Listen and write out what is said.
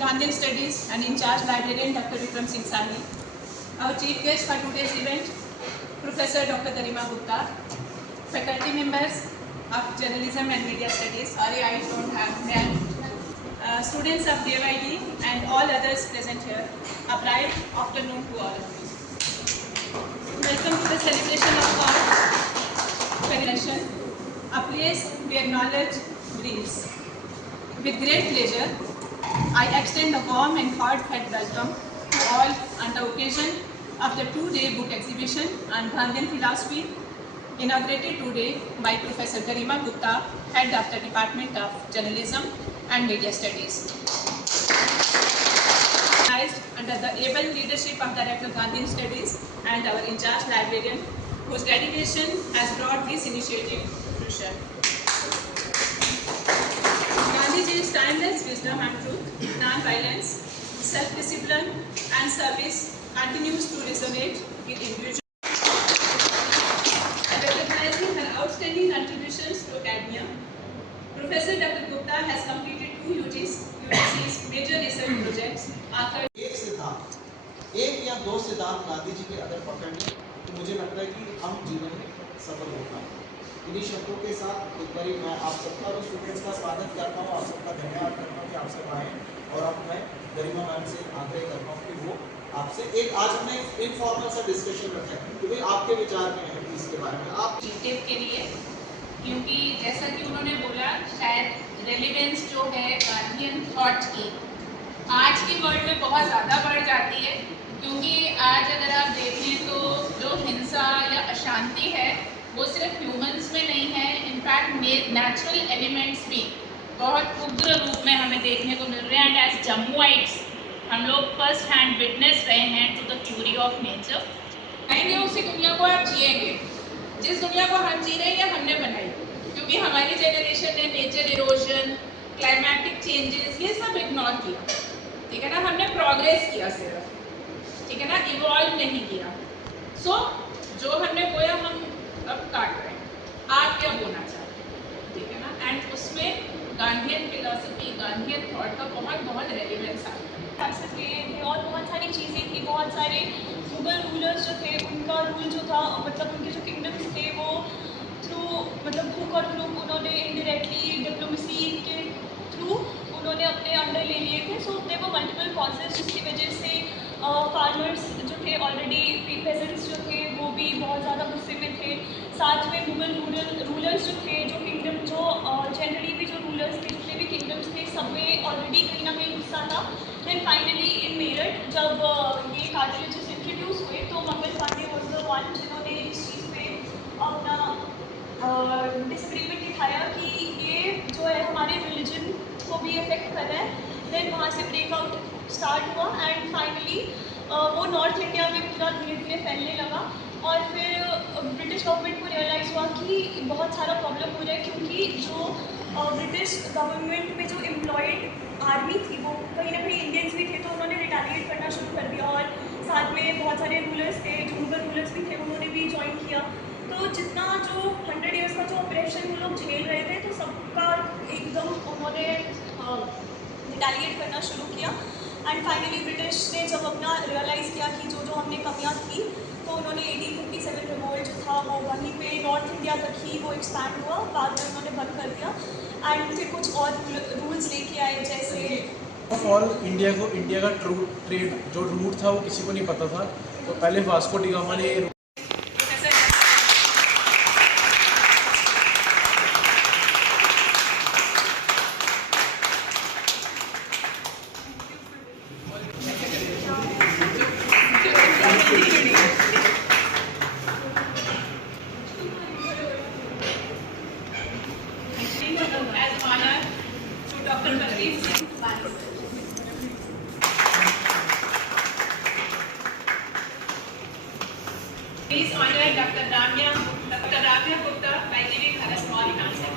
Gandhian Studies and in charge librarian Dr. Vikram Singh Sahi. Our chief guest for today's event, Professor Dr. Garima Gupta. Faculty members of Journalism and Media Studies, sorry I don't have them. Students of DYD and all others present here, a bright afternoon to all of you. Welcome to the celebration of our celebration, a place where knowledge breathes. With great pleasure, I extend a warm and heartfelt welcome to all on the occasion of the two-day book exhibition on Gandhian philosophy, inaugurated today by Professor Garima Gupta, Head of the Department of Journalism and Media Studies. Under the able leadership of Director Gandhian Studies and our in-charge librarian, whose dedication has brought this initiative to fruition. Gandhiji's timeless wisdom and truth, non-violence, self-discipline and service continues to resonate with individuals. Recognizing her outstanding contributions to academia, Professor Dr. Gupta has completed two UGC's major research projects. एक या दो सिद्धांत गांधी जी के अगर पकड़ लें तो मुझे लगता है कि हम जीवन में सफल हो पाएंगे। इन्हीं शब्दों के साथ एक बारी मैं आप सबका भी स्टूडेंट्स का स्वागत करता हूँ, आप सबका धन्यवाद करता हूँ कि आप सब आए। और अब मैं गरिमा मैम से आग्रह करता हूँ कि वो आपसे एक आज हमने इनफॉर्मल सा डिस्कशन रखा है कि भाई आपके विचार क्या हैं इसके बारे में आप के लिए, क्योंकि जैसा कि उन्होंने बोला शायद रेलिवेंस जो है गांधीयन थॉट की आज की वर्ल्ड में बहुत ज़्यादा बढ़ जाती है, क्योंकि आज अगर आप देखें तो जो हिंसा या अशांति है वो सिर्फ ह्यूमंस में नहीं है, इनफैक्ट नेचुरल एलिमेंट्स भी बहुत उग्र रूप में हमें देखने को मिल रहे हैं। एंड एज जम्मुआइट्स हम लोग फर्स्ट हैंड विटनेस रहे हैं to the fury of nature. आएंगे उसी दुनिया को आप जिएंगे जिस दुनिया को हम जी रहे हैं हमने बनाई, क्योंकि हमारी जनरेशन ने नेचर इरोजन, क्लाइमेटिक चेंजेस ये सब इग्नोर किया, ठीक है ना। हमने प्रोग्रेस किया सिर्फ, ठीक है ना, इवॉल्व नहीं किया। सो जो हमने बोया हम अब काट रहे हैं। आप क्या बोलना चाहते हैं, ठीक है ना। एंड उसमें गांधीयन फिलॉसफी, गांधीयन थॉट का बहुत रेलिवेंस आता है। और बहुत सारी चीज़ें थी, बहुत सारे मुगल रूलर्स जो थे उनका रूल जो था, मतलब उनके जो किंगडम्स थे वो थ्रू मतलब हुक और क्रूक उन्होंने इनडायरेक्टली डिप्लोमेसी के थ्रू उन्होंने अपने अंडर ले लिए थे। So there were multiple causes जिसकी वजह से फार्मर्स जो थे ऑलरेडी पेजेंट्स जो थे वो भी बहुत ज़्यादा गुस्से में थे। साथ में मुगल रूलर्स जो थे, जो किंगडम जो जनरली भी जो रूलर्स थे, जितने भी किंगडम्स थे, सब में ऑलरेडी कहीं ना कहीं गुस्सा था। देन फाइनली इन मेरठ जब ये कार्टिलेजेस इंट्रोड्यूस हुए तो Mangal Pandey was the one जिन्होंने इस चीज़ पे अपना डिसएग्रीमेंट दिखाया कि ये जो है हमारे रिलीजन को भी इफेक्ट कर रहा है। देन वहाँ से ब्रेकआउट स्टार्ट हुआ एंड फाइनली वो नॉर्थ इंडिया में पूरा धीरे धीरे फैलने लगा। और फिर ब्रिटिश गवर्नमेंट को रियलाइज़ हुआ कि बहुत सारा प्रॉब्लम हो रहा है, क्योंकि जो ब्रिटिश गवर्नमेंट में जो एम्प्लॉयड आर्मी थी वो कहीं ना कहीं इंडियंस भी थे, तो उन्होंने रिटेलिएट करना शुरू कर दिया। और साथ में बहुत सारे रूलर्स थे, जो मुगल रूलर्स भी थे, उन्होंने भी ज्वाइन किया। तो जितना जो 100 ईयर्स का जो ऑपरेशन वो लोग झेल रहे थे तो सबका एकदम उन्होंने रिटेलिएट करना शुरू किया। एंड फाइनली ब्रिटिश ने जब अपना रियलाइज़ किया कि जो हमने कमियां थी, तो उन्होंने 1857 रिवोल्ट जो था वो वहीं पे नॉर्थ इंडिया तक ही वो एक्सपैंड हुआ, बाद में उन्होंने बंद कर दिया। एंड फिर कुछ और रूल्स लेके आए, जैसे ऑल इंडिया का ट्रेड जो रूट था वो किसी को नहीं पता था। तो पहले वास्को डी गामा ने as honor to Dr. Baldev Singh. Please honor Dr. Ramya Gupta by giving her a small answer.